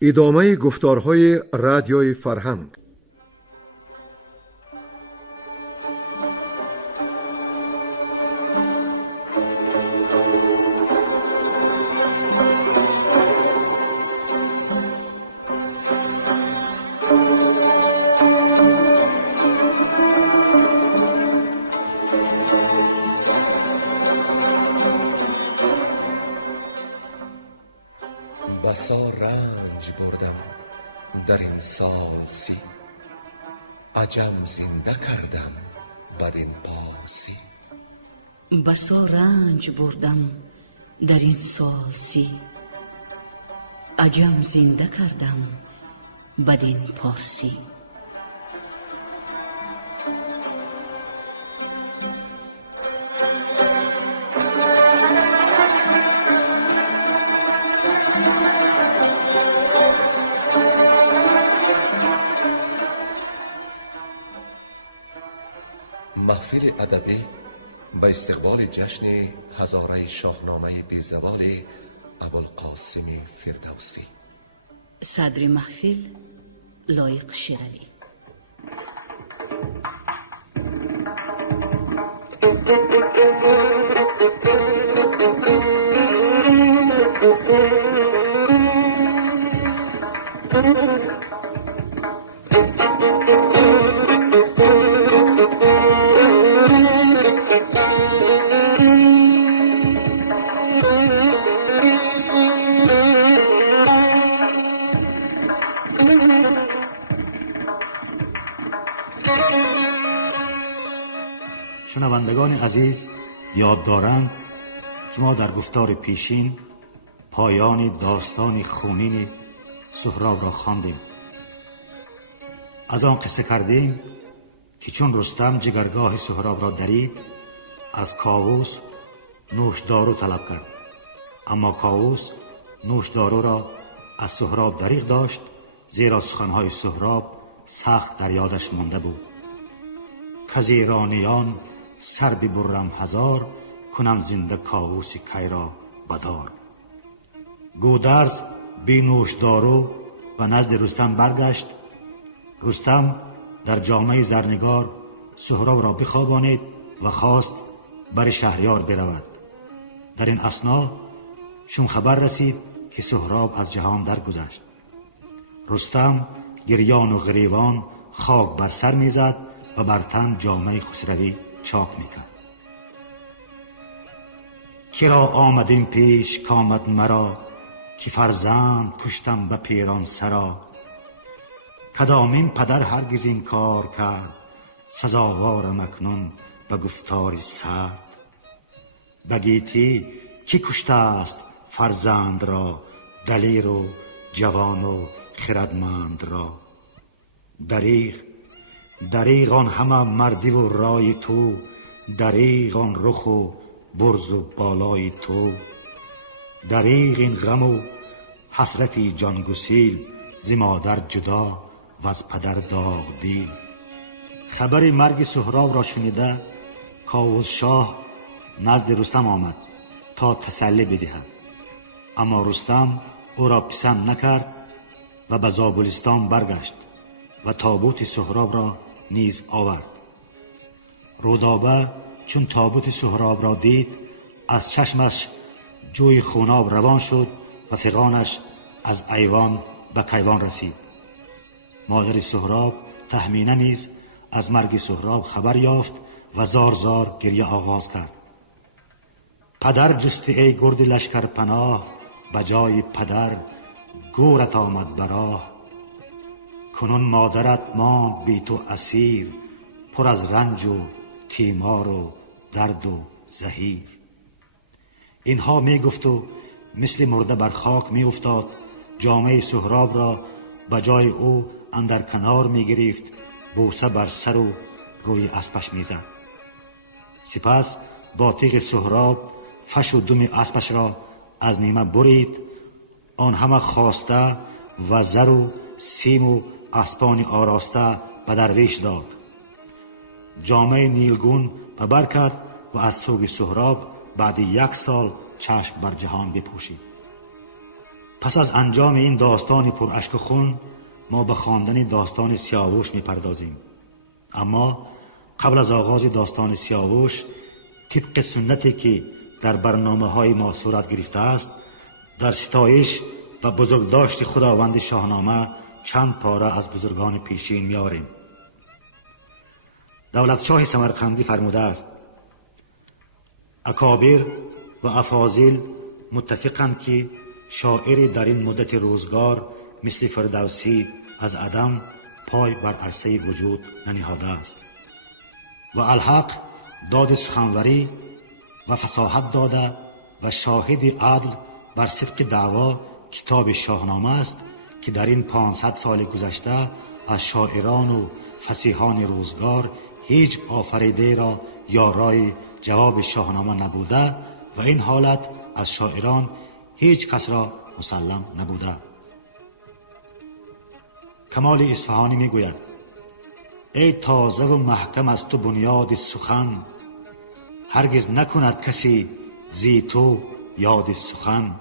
ادامه گفتارهای رادیوی فرهنگ. بسا رنج بردم در این سال سی، عجم زنده کردم بدین پارسی. بسا رنج بردم در این سال سی، عجم زنده کردم بدین پارسی. محفل ادبی به استقبال جشن هزاره شاهنامه بیزوال ابوالقاسم فردوسی. صدر محفل لایق شیرالی. شنوندگان عزیز یاد دارند که ما در گفتار پیشین پایان داستان خونین سهراب را خواندیم. از آن قصه کردیم که چون رستم جگرگاه سهراب را درید، از کاووس نوشدارو طلب کرد، اما کاووس نوشدارو را از سهراب دریغ داشت، زیرا سخنهای سهراب سخت در یادش مانده بود. کز ایرانیان سر ببرم هزار، کنم زنده کاووس کی را بدار. گودرز بی نوشدارو به نزد رستم برگشت. رستم در جامه زرنگار سهراب را بخوابانید و خواست بر شهریار برود. در این اثنا شوم خبر رسید که سهراب از جهان درگذشت. رستم گریان و غریوان خاک بر سر میزد و بر تن جامه خسروی چاک میکرد. کرا آمدیم پیش کامد مرا، که فرزند کشتم به پیران سرا. کدامین پدر هرگز این کار کرد، سزاوارم اکنون به گفتاری سرد. بگیتی کی کشته است فرزند را، دلیر و جوان و خردمند را. دریغ آن همه مردی و رای تو، دریغ آن رخ و برز و بالای تو. دریغ این غم و حسرتی جان گسیل، ز مادر جدا و از پدر داغ دیل. خبر مرگ سهراب را شنیده کاووس شاه نزد رستم آمد تا تسلی بدهد، اما رستم او را پسند نکرد و به زابلستان برگشت و تابوت سهراب را نیز آورد. رودابه چون تابوت سهراب را دید، از چشمش جوی خوناب روان شد و فغانش از ایوان به کیوان رسید. مادر سهراب تهمینه نیز از مرگ سهراب خبر یافت و زار زار گریه آغاز کرد. پدر جستی ای گرد لشکر پناه، به جای پدر گورت آمد براه. کنون مادرت ماند بی تو اسیر، پر از رنج و تیمار و درد و زحیر. اینها می گفت و مثل مرده بر خاک می افتاد. جامه سهراب را به جای او اندر کنار می گرفت، بوسه بر سر و روی اسبش می زد. سپس با تیغ سهراب فش و دم اسبش را از نیمه برید. آن همه خواسته و زر و سیم و اسبان آراسته به درویش داد. جامه نیلگون به بر کرد و از سوگ سهراب بعد 1 سال چشم بر جهان بپوشید. پس از انجام این داستان پر اشک و خون ما به خواندن داستان سیاوش میپردازیم. اما قبل از آغاز داستان سیاوش، طبق سنتی که در برنامه‌های ما صورت گرفته است، در ستایش و بزرگداشت خداوند شاهنامه چند پاره از بزرگان پیشین میاریم. دولت شاه سمرقندی فرموده است: اکابر و افاضل متفقند که شاعری در این مدت روزگار مثل فردوسی از عدم پای بر عرصه وجود ننهاده است و الحق داد سخنوری و فصاحت داده و شاهد عدل بر صدق دعوا کتاب شاهنامه است که در این 500 سال گذشته از شاعران و فصیحان روزگار هیچ آفریده را یارای جواب شاهنامه نبوده و این حالت از شاعران هیچ کس را مسلم نبوده. کمال اصفهانی میگوید: ای تازه و محکم از تو بنیاد سخن، هرگز نکند کسی زی تو یاد سخن.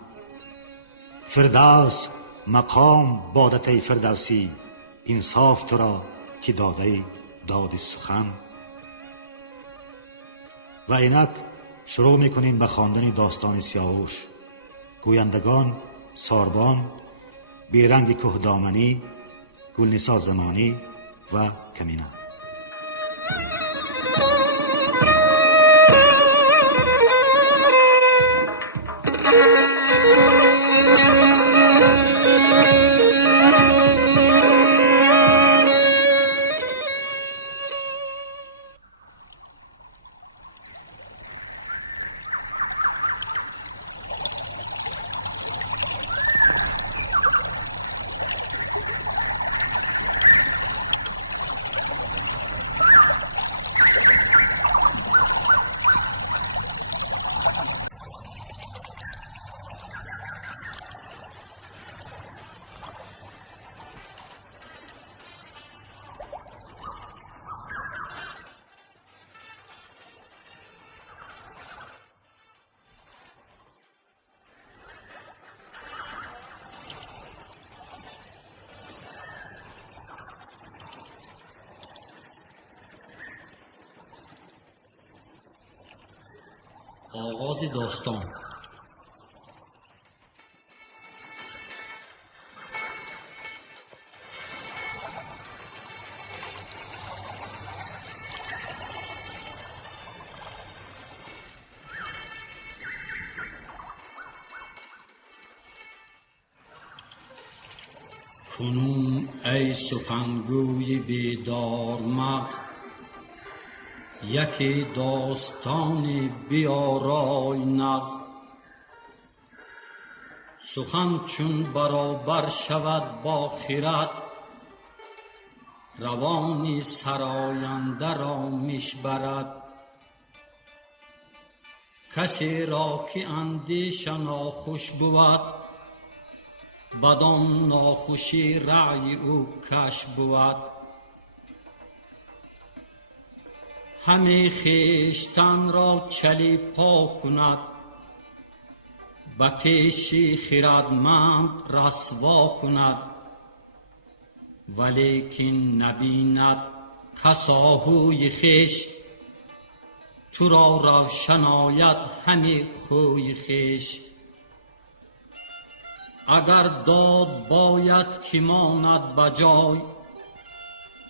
فردوس مقام بادت ای فردوسی، انصاف تو را که داده داد سخن. و اینک شروع میکنیم به خواندن داستان سیاوش. گویندگان: ساربان، بیرنگ کهدامنی، گلنسا زمانی و کمینه. آغاز داستان. کنون ای سخنگوی بیدار مغز، یکی داستان بیارای نغز. سخن چون برابر شود با خرد، روانی سراینده را میشبرد. کسی را که اندیشه ناخوش بود، بدان ناخوشی رأی او کش بود. همه خویشتن را چلی پا کند، به پیش خردمند رسوا کند. ولیکن نبیند کس آهوی خویش، تو را روشن آید همه خوی خویش. اگر داد باید که ماند بجای،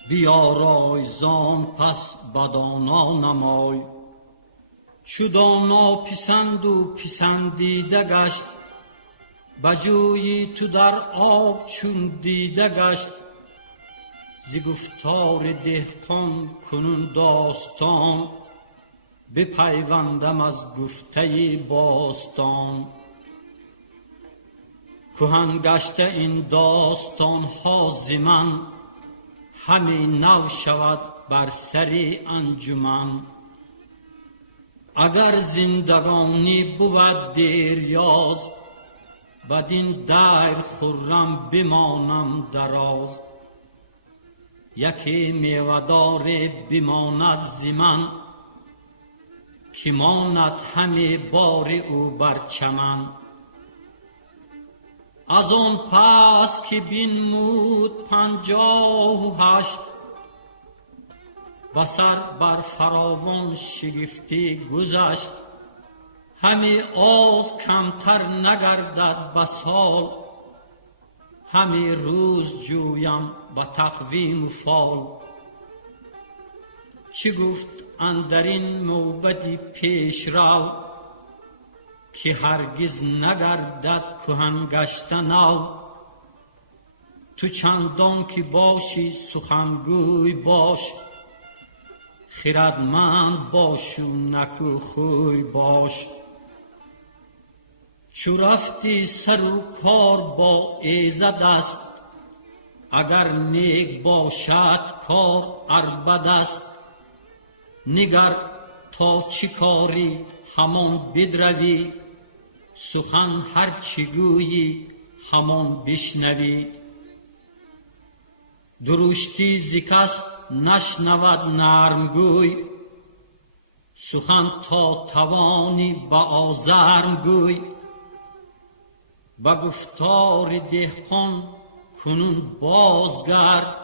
بیارای زان پس بدانا نمای. چو دانا پسند و پسندیده گشت، بجویی تو در آب چون دیده گشت. ز گفتار دهقان کنون داستان، بپیوندم از گفته باستان. کهن گشته این داستان ها ز من، همی نو شود بر سری انجمن. اگر زندگانی بود دیریاز، بدین دیر خرم بمانم دراز. یکی میوه‌دار بماند ز من، که ماند همه بار او بر چمن. از آن پس که بنمود 58 بسر بر فراوان شگفتی گذشت. همی آز کمتر نگردد به سال، همی روز جویم به تقویم و فال. چی گفت اندرین موبد پیش رو، که هرگز نگردد کهن گشته نو. تو چندان که باشی سخنگوی باش، خردمند باش و نکو خوی باش. چو رفتی سر و کار با ایزد است، اگر نیک باشد کار اربد است. نگر تا چی کاری همان بدروی، سخن هر چی گویی همان بشنوی. درشتی ز کس نشنود نرم گوی، سخن تا توانی به آزرم گوی. به گفتار دهقان کنون بازگرد،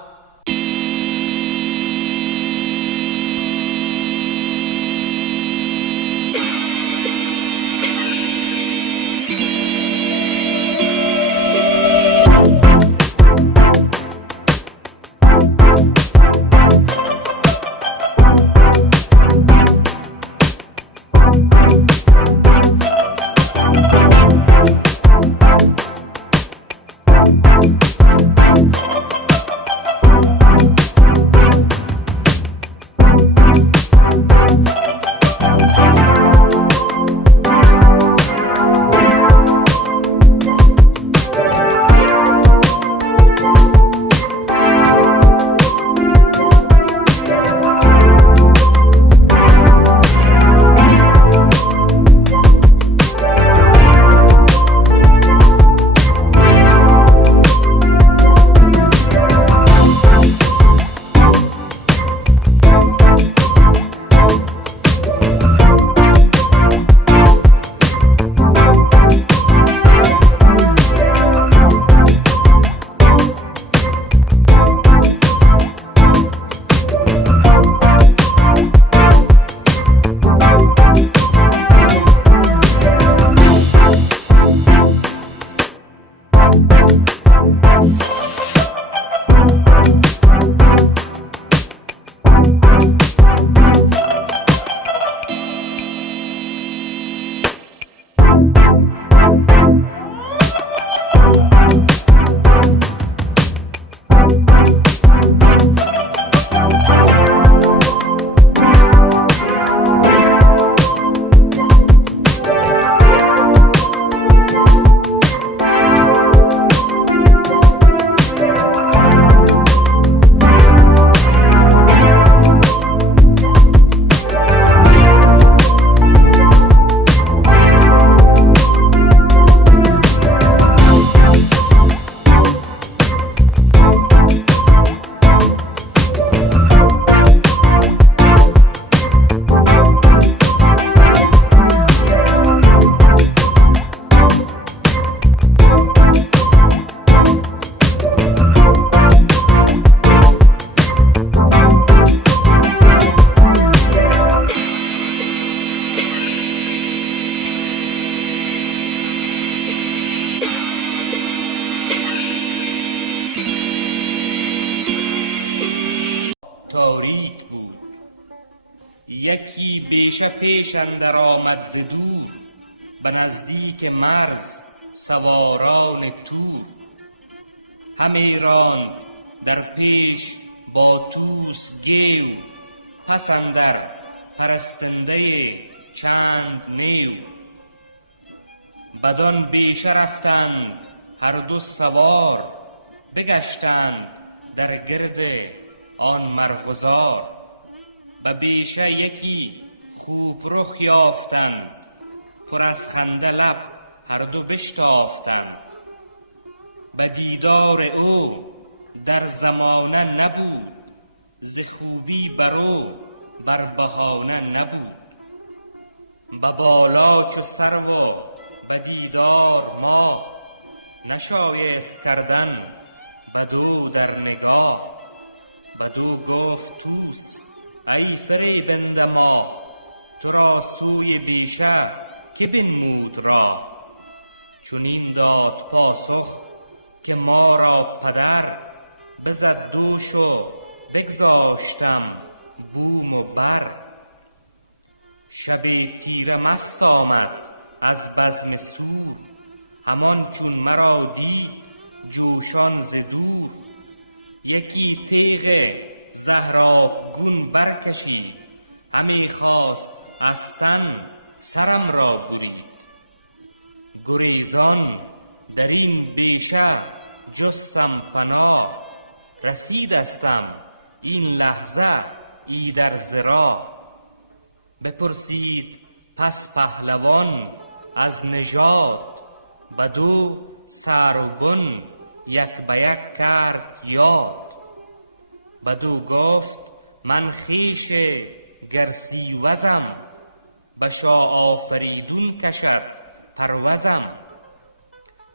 یکی بیشه پیش اندر آمد ز دور، به نزدیک مرز سواران تور. همی راند در پیش با توس گیو، پس اندر پرستنده چند نیو. بدان بیشه رفتند هر دو سوار، بگشتند در گرد آن مرغزار. به بیشه یکی خوب رخ یافتند، پر از خنده لب هر دو بشتافتند. به دیدار او در زمانه نبود، ز خوبی برو بر بهانه نبود. به بالا چو سرو و به دیدار ما، نشایست کردن بدو در نگاه. بدو گفت طوس ای فریبنده ما، تو را سوی بیشه که بنمود راه. چنین داد پاسخ که ما را پدر، بزد دوش و بگذاشتم بوم و بر. شب تیره مست آمد از بزم سور، همان چون مرا دید جوشان ز دور. یکی تیغ زهرآبگون برکشید، همی خواست از تن سرم را برید. گریزان در این بیشه جستم پناه، رسیدستم این لحظه ایدر زرا. بپرسید پس پهلوان از نژاد، بدو سروبن یک به یک کرد یاد. بدو گفت من خویش گرسیوزم، به شاه آفریدون کشد پروزم.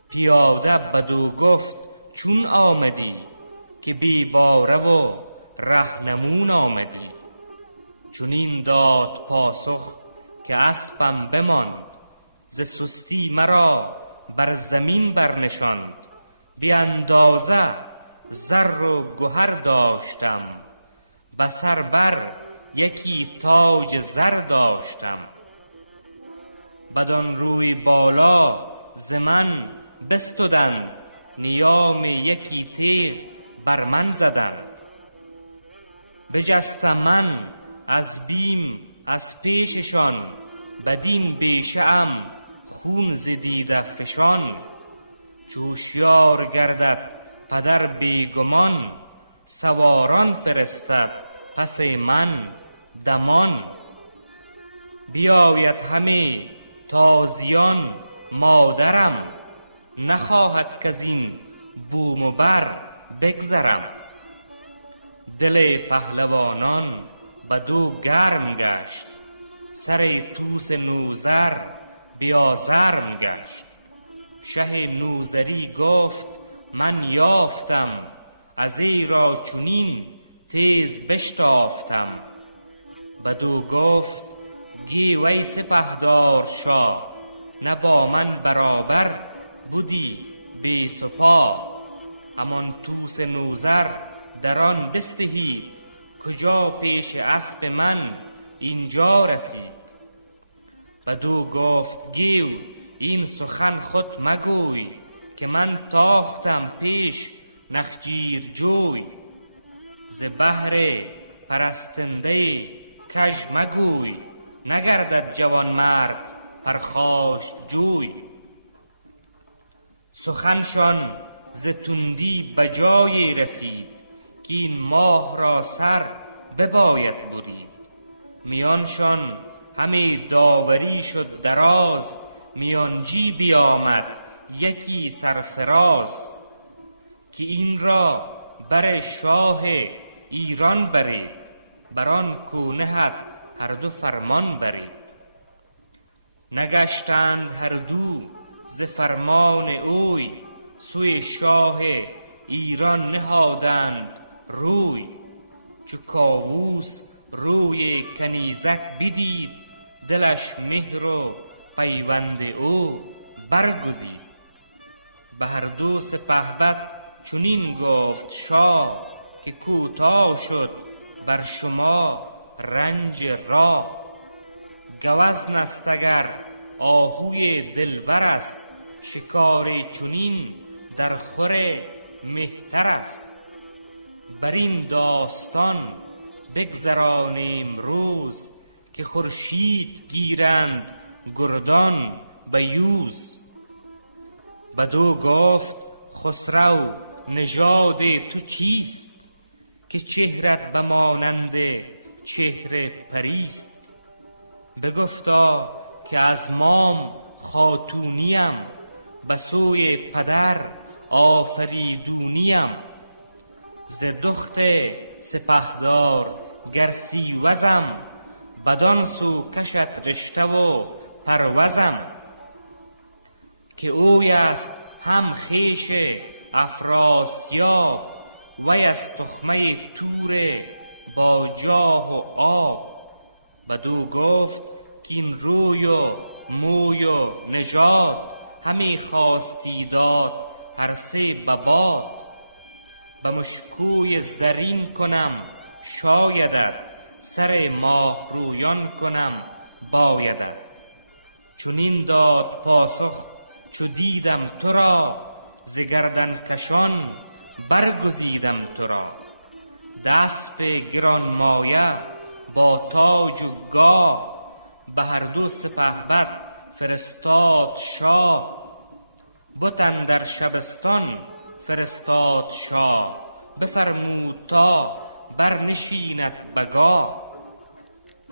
پیاده بدو گفت چون آمدی، که بی باره و رهنمون آمدی. چنین داد پاسخ که اسبم بماند، ز سستی مرا بر زمین برنشاند. بی اندازه زر و گهر داشتم، به سر بر یکی تاج زر داشتم. بدان روی بالا ز من بستدند، نیام یکی تیغ بر من زدند. بجستم من از بیم از پیششان، بدین بیشه ام خون ز دیده فشان. جوشیار گردد پدر بیگمان، سواران فرستد پس من دمان. بیاید همه تازیان مادرم، نخواهد که زین بوم و بر بگذرم. دل پهلوانان بدو گرم گشت، سر طوس نوذر بیاسرم گشت. شه نوذری گفت من یافتم، ازیرا چنین تیز بشتافتم. بدو گفت گی وی سپهدار شاه، نه با من برابر بودی بی سپاه. همان طوس نوذر در آن بستهید، کجا پیش اسب من اینجا رسید. بدو گفت گیو این سخن خود مگوی، که من تاختم پیش نخجیر جوی. ز بهر پرستنده کش مگوی، نگردد جوان مرد پرخاش جوی. سخنشان ز تندی بجایی رسید، که این ماه را سر بباید برید. میانشان همی داوری شد دراز، میانجی بیامد یکی سرفراز. که این را بر شاه ایران برید، بران کونهت هر دو فرمان برید. نگشتند هر دو ز فرمان اوی، سوی شاه ایران نهادند روی. چو کاووس روی کنیزک بدید، دلش مهر و پیوند او برگزید. به هر دو سپهبد چنین گفت شاه، که کوتاه شد بر شما رنج راه. گوزن است اگر آهوی دلبر است، شکاری چنین در خور مهتر است. بر این داستان بگذرانیم روز، که خورشید گیرند گردان به یوز. بدو گفت خسرو نژاد تو چیست، که چهرت به مانند چهر پریست. بگفتا که از مام خاتونیم، به سوی پدر آفریدونیم. ز دخت سپهدار گرسیوزم، بدان سو کشد رشته و پروزم. که اوی است هم خیش افراسیاب وی از تخمه تور با جاه و آب. بدو گفت که این روی و موی و نژاد همی خواستی داد هر سه به باد. به مشکوی زرین کنم شایدت سر ماه رویان کنم بایدت. چنین داد پاسخ چو دیدم تو را ز گردن کشان برگزیدم تو را. دست گران مایه با تاج و گاه به هر دو سپهبد فرستاد شاه. بت اندر شبستان فرستاد شاه بفرمود تا برنشیند به گاه.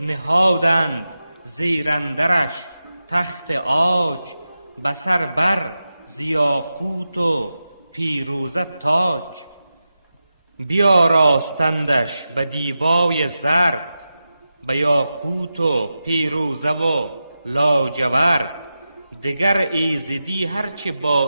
نهادند زیر اندرش تخت عاج به سر بر سیاه‌کوت و پیروزه تاج. بیاراستندش به دیبای زرد به یاقوت و پیروزه و لاجورد. دگر ایزدی هرچه با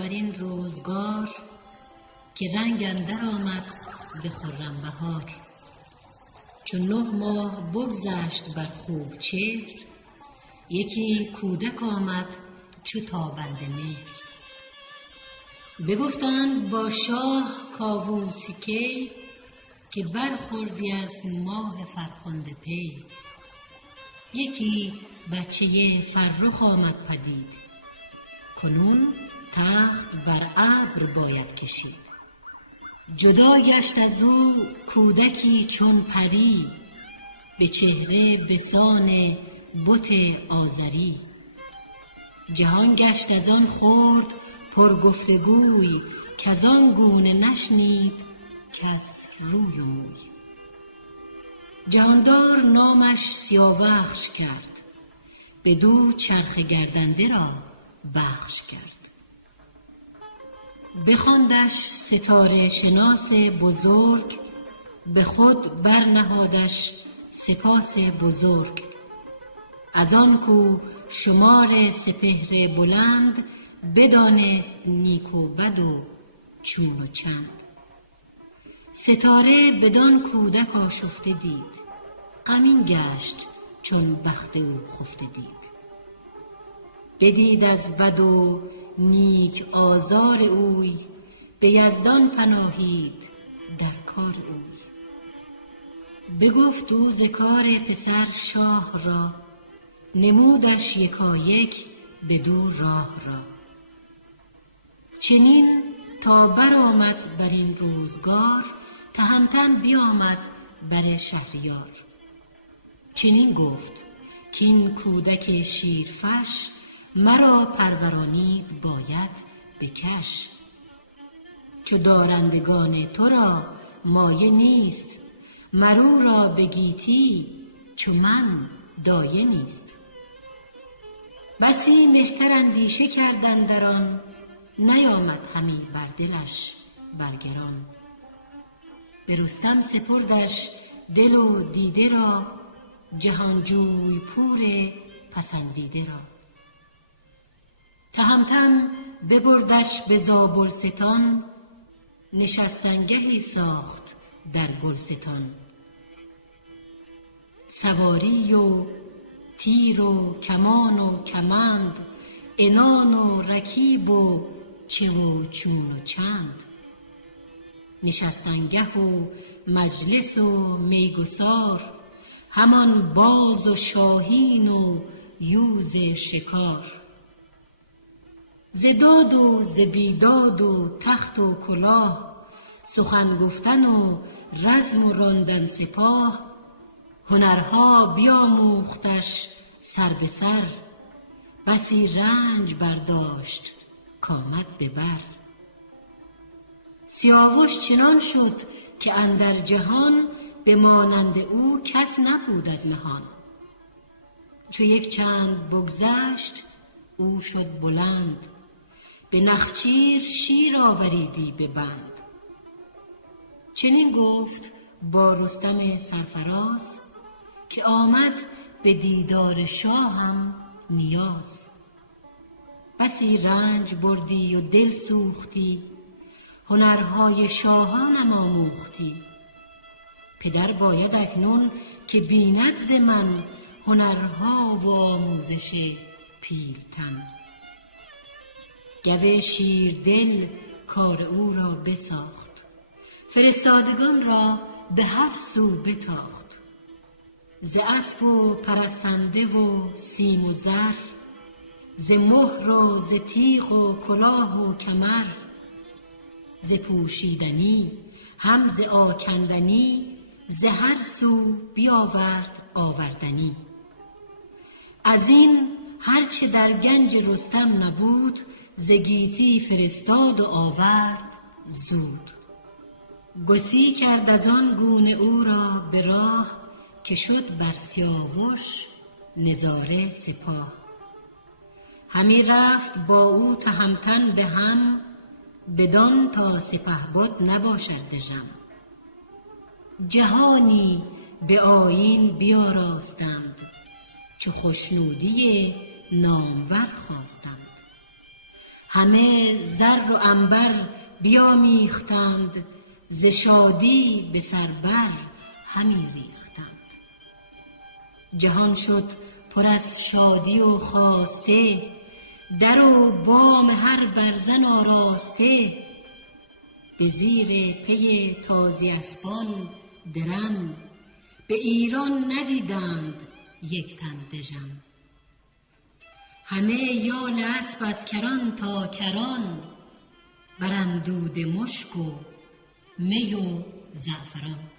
بر این روزگار که رنگ اندر آمد به خرم بهار. چون 9 ماه بگذشت بر خوب چهر، یکی کودک آمد چو تابنده مهر. بگفتند با شاه کاووس کی، که برخوردی از ماه فرخنده پی. یکی بچه فرخ آمد پدید، کنون تخت بر ابر باید کشید. جدا گشت از او کودکی چون پری، به چهره بسان بت آزری. جهان گشت از آن خرد پر گفتگوی، کز آن گونه نشنید کس روی و موی. جهاندار نامش سیاوخش کرد، بدو چرخ گردنده را بخش کرد. بخواندش ستاره شناس بزرگ، به خود برنهادش سپاس بزرگ. از آن کو شمار سپهر بلند، بدانست نیک و بد و چون و چند. ستاره بدان کودک آشفته دید، غمین گشت چون بخت او خفته دید. بدید از بد و نیک آزار اوی، به یزدان پناهید در کار اوی. بگفت او ز کار پسر شاه را، نمودش یکایک بدو راه را. چنین تا برآمد بر این روزگار، تهمتن بیامد بر شهریار. چنین گفت که این کودک شیرفش، مرا پرورانید باید به کش. چو دارندگان تو را مایه نیست، مرو را به گیتی چو من دایه نیست. بسی مهتر اندیشه کرد اندر آن، نیامد همی بر دلش برگران. به رستم سپردش دل و دیده را، جهانجوی پور پسندیده را. تهمتن ببردش به زابلستان، نشستنگهی ساخت در گلستان. سواری و تیر و کمان و کمند، عنان و رکیب و چه و چون و چند. نشستنگه و مجلس و میگسار، همان باز و شاهین و یوز شکار. ز داد و ز بیداد و تخت و کلاه، سخن گفتن و رزم و راندن سپاه. هنرها بیاموختش سر به سر، بسی رنج برداشت کامد به بر. سیاوش چنان شد که اندر جهان، به مانند او کس نبود از مهان. چو یک چند بگذشت او شد بلند، به نخچیر شیر آوریدی به بند. چنین گفت با رستم سرفراز، که آمد به دیدار شاهم نیاز. بسی رنج بردی و دل سوختی، هنرهای شاهانم آموختی. پدر باید اکنون که بیند ز من، هنرها و آموزش پیلتن. گو شیردل کار او را بساخت، فرستادگان را به هر سو بتاخت. ز اسپ و پرستنده و سیم و زر، ز مهر و ز تیغ و کلاه و کمر. ز پوشیدنی هم ز آکندنی، ز هر سو بیاورد آوردنی. از این هرچه در گنج رستم نبود، ز گیتی فرستاد و آورد زود. گسی کرد از آن گونه او را به راه، که شد بر سیاوش نظاره سپاه. همی رفت با او تهمتن به هم، بدان تا سپهبد نباشد دژم. جهانی به آیین بیاراستند، چو خشنودی نامور خواستند. همه زر و عنبر بیامیختند، ز شادی به سر بر همی ریختند. جهان شد پر از شادی و خواسته، در و بام هر برزن آراسته. به زیر پی تازی اسپان درم، به ایران ندیدند یک تن دژم. همه یال اسپ از کران تا کران، بر اندوده مشک و می و زعفران.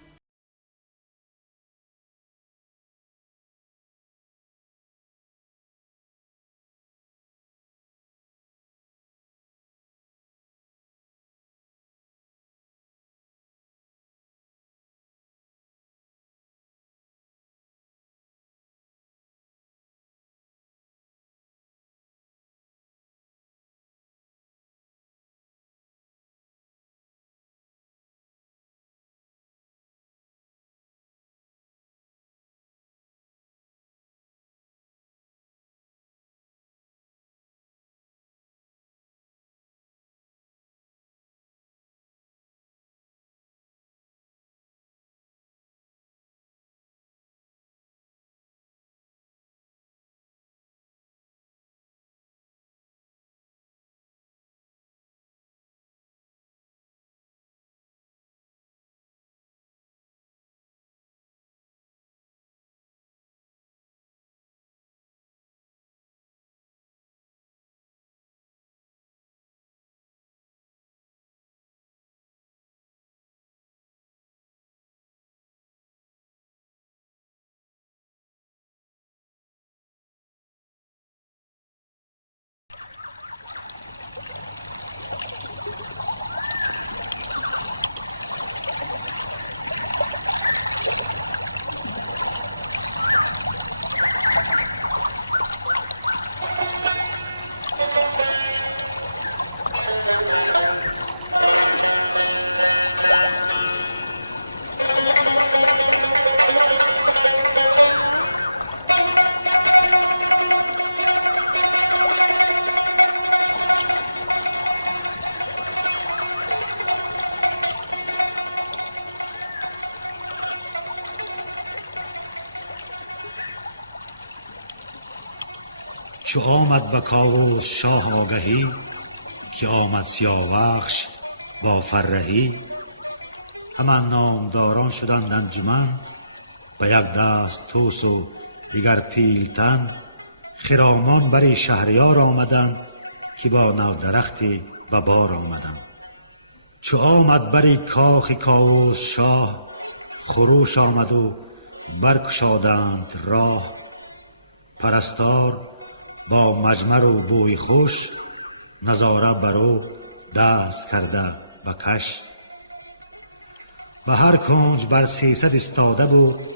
چو آمد به کاووس شاه آگهی، که آمد سیاوخش با فرهی. همان نامداران شدند انجمن، به یک دست طوس و دیگر پیلتن. خرامان بر شهریار آمدند، که با نودرختی به بار آمدند. چو آمد بر کاخ کاووس شاه، خروش آمد و برگشادند راه. پرستار با مجمر و بوی خوش، نظاره بر او دست کرده به کش. به هر کنج بر 300 استاده بود،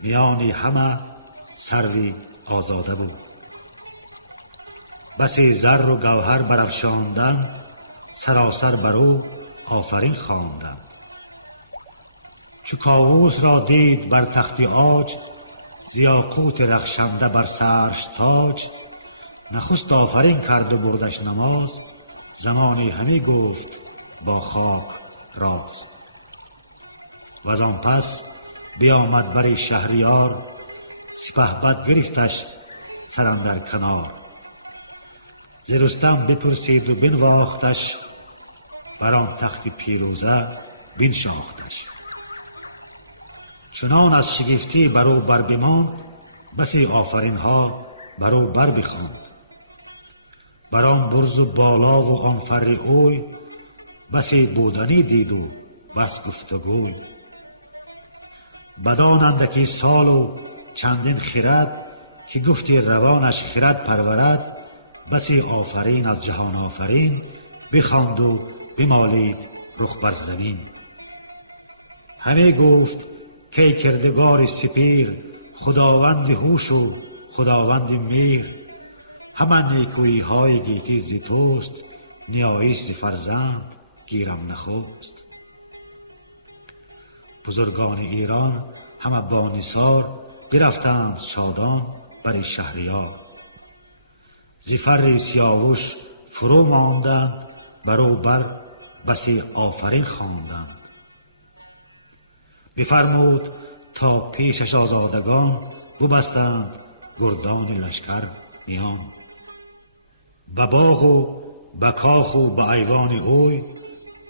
میان همه سروی آزاده بود. بسی زر و گوهر برافشاندند، سراسر بر او آفرین خواندند. چو کاووس را دید بر تخت عاج، ز یاقوت رخشنده بر سرش تاج. نخست آفرین کرد و بردش نماز، زمانی همی گفت با خاک راز. و آن پس بیامد بر شهریار، سپهبد گرفتش سر اندر کنار. ز رستم بپرسید و بنواختش، بر آن تخت پیروزه بنشاختش. چنان از شگفتی بر او بر بماند، بسی آفرین ها بر او بر بخواند. بر آن برز و بالا و آن فر اوی، بسی بودنی دید و بس گفتگوی. بدان اندکی سال و چندین خرد، که گفتی روانش خرد پرورد. بسی آفرین از جهان آفرین، بخواند و بمالید رخ بر زمین. همه گفت که کردگار سپیر، خداوند هوش و خداوند میر. همان نیکویی های گیتی ز توست، نیایش ز فرزند گیرم نخست. بزرگان ایران همه با نثار، برفتند شادان بر شهریار. ز فر سیاوش فرو ماندند، بر او بر بسی آفرین خواندند. بفرمود تا پیشش آزادگان، ببستند گردان لشکر میان. به باغ و به کاخ و به ایوان اوی،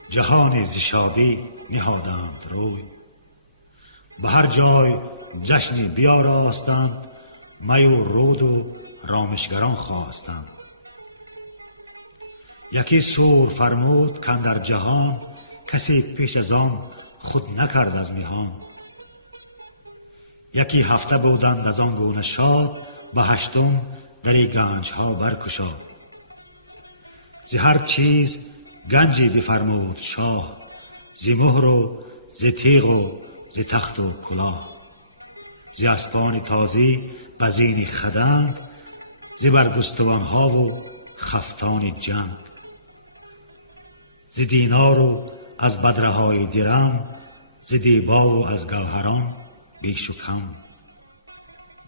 جهان ز شادی نهادند روی. به هر جای جشنی بیاراستند، می و رود و رامشگران خواستند. یکی سور فرمود کاندر جهان، کسی پیش از آن خود نکرد از میهان. یکی هفته بودند از آن گونه شاد، به 8م دری گنج ها برگشاد. ز هر چیز گنجی بفرمود شاه، ز مهر و ز تیغ و ز تخت و کلاه. ز اسپان تازی به زین خدنگ، ز برگستوان ها و خفتان جنگ. ز دینار و از بدره های درم، ز دیبا و از گوهران بیش و کم.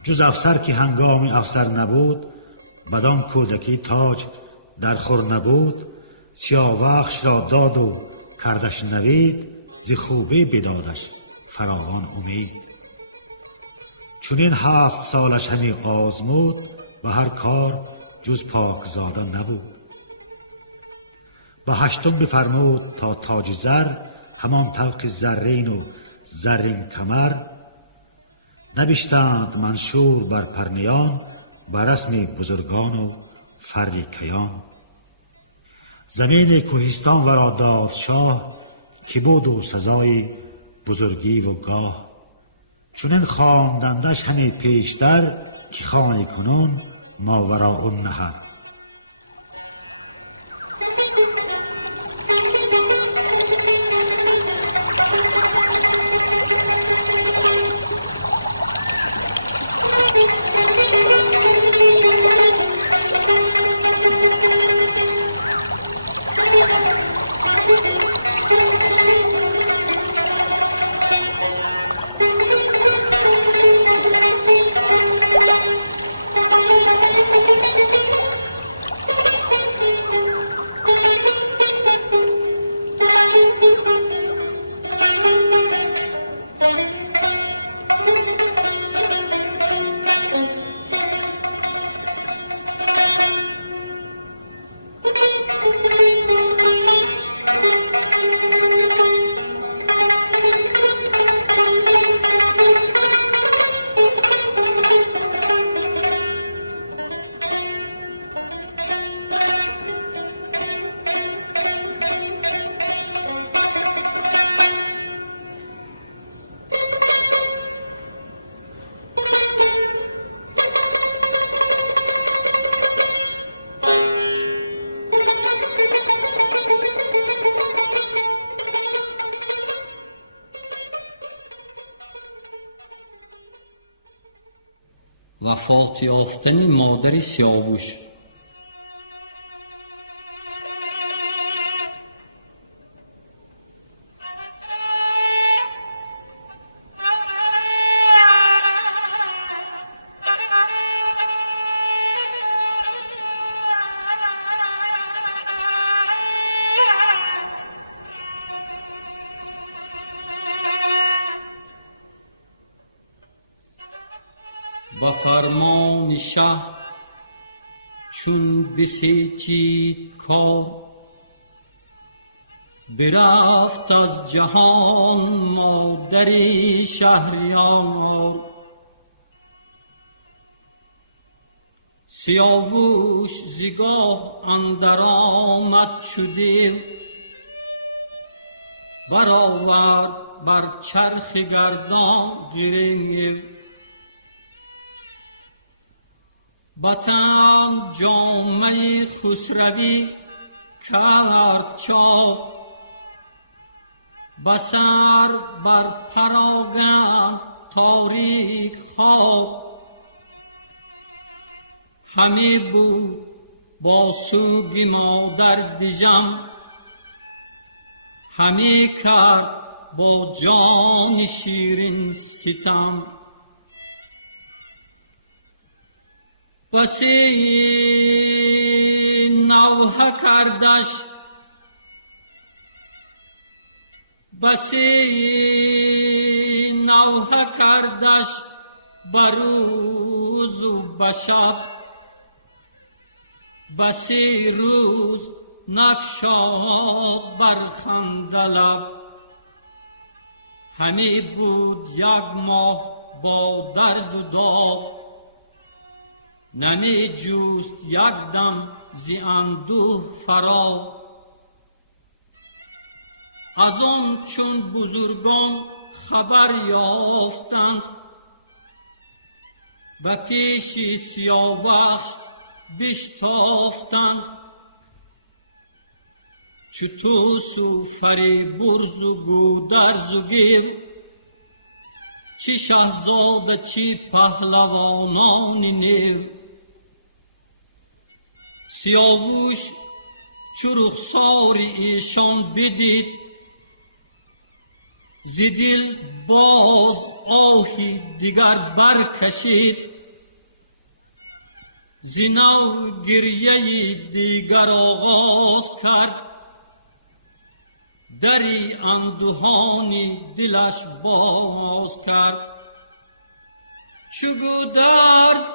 جز افسر که هنگام افسر نبود، بدان کودکی تاج در خور نبود. سیاوخش را داد و کردش نوید، ز خوبی بدادش فراوان امید. چونین 7 سالش همی آزمود، و هر کار جز پاک زاده نبود. به 8م بفرمود تا تاج زر، همان طلق زرین و زرین کمر. نبشتند منشور بر پرنیان، بر رسم بزرگان و فر کیان. زمین کوهستان ورا داد شاه، که بود و سزای بزرگی و گاه. چونین خواندندش همی پیشتر، که خوانی کنون ماوراء النهر. وفات یافتن مادر سیاوش. و فرمان شه چون بسیچید کار، برفت از جهان مادری شهریار. سیاوش زگاه اندر آمد چو دیو، برآورد بر چرخ گردان گرنگ. بتن جامه خسروی کرد چاک، بسر بر پراگند تاریک خواب. همی بود با سوگ مادر دژم، همی کرد با جان شیرین ستم. بسی نوحه کردش، بسی نوحه کردش بروز و بشب. بسی روز نگشاد بر خنده لب. همی بود یک ماه با درد و داغ، نمی جوست یک دم زی اندوه فرا. از آن چون بزرگان خبر یافتند، به پیش سیاوش بشتافتند. چو طوس و فریبرز و گودرز و گیو، چی شهزاده چی پهلوانان نیو. سیاوش چو رخسار ایشان بدید، ز دل باز آهی دیگر برکشید. ز نو گریه دیگر آغاز کرد، دری اندوهانی دلش باز کرد. چو گودرز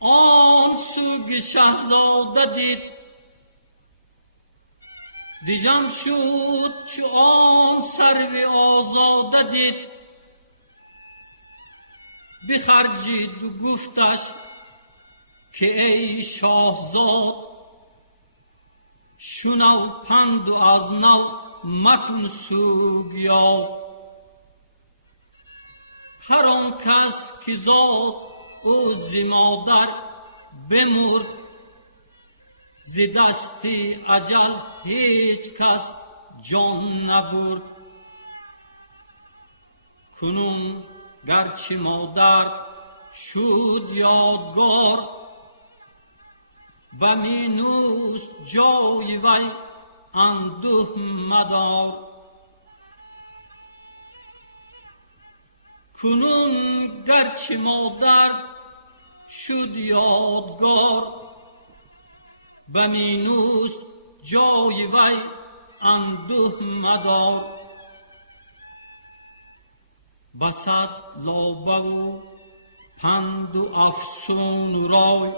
آن سوگ شهزاده دید، دژم شد چو آن سرو آزاده دید. بخرجید و گفتش که ای شاهزاد، شنو پند و از نو مکن سوگ یاد. هر آن کس که زاد او ز مادر بمرد، ز دست اجل هیچ کس جان نبرد. کنون گرچه مادر شد یادگار، به مینوست جای وی اندوه مدار. کنون گرچه مادر شد یادگار، به مینوست جای وی اندوه مدار. بسد لابه و پند و افسون و رای،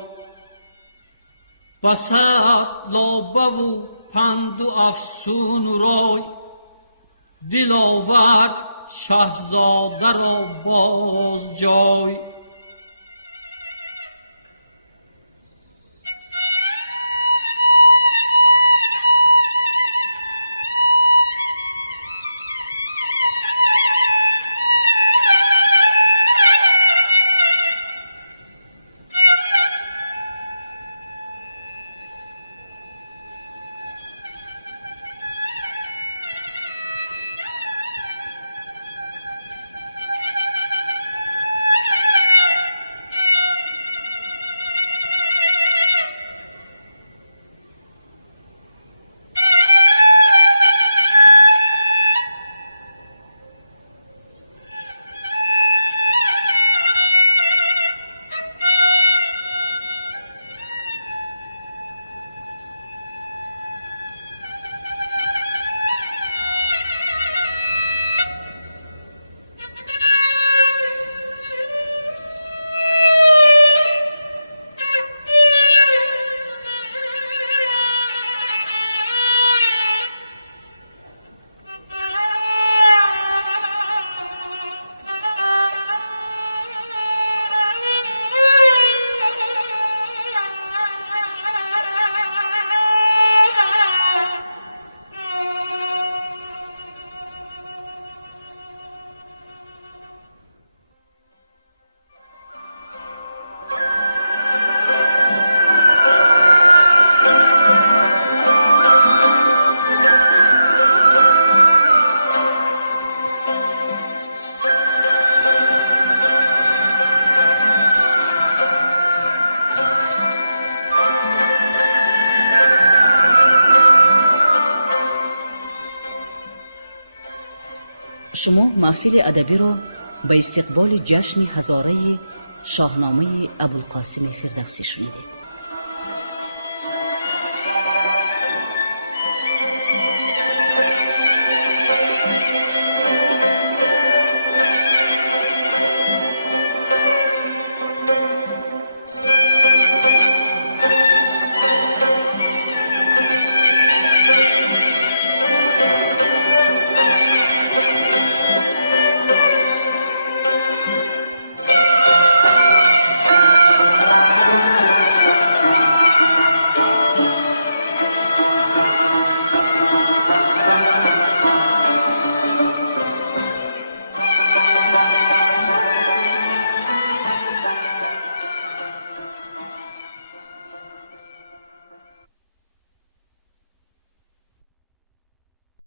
بسد لابه و پند و افسون و رای. دل آورد شهزاده را باز جای. شما محفل ادبی را به استقبال جشن هزاره شاهنامه ابوالقاسم فردوسی شنیدید.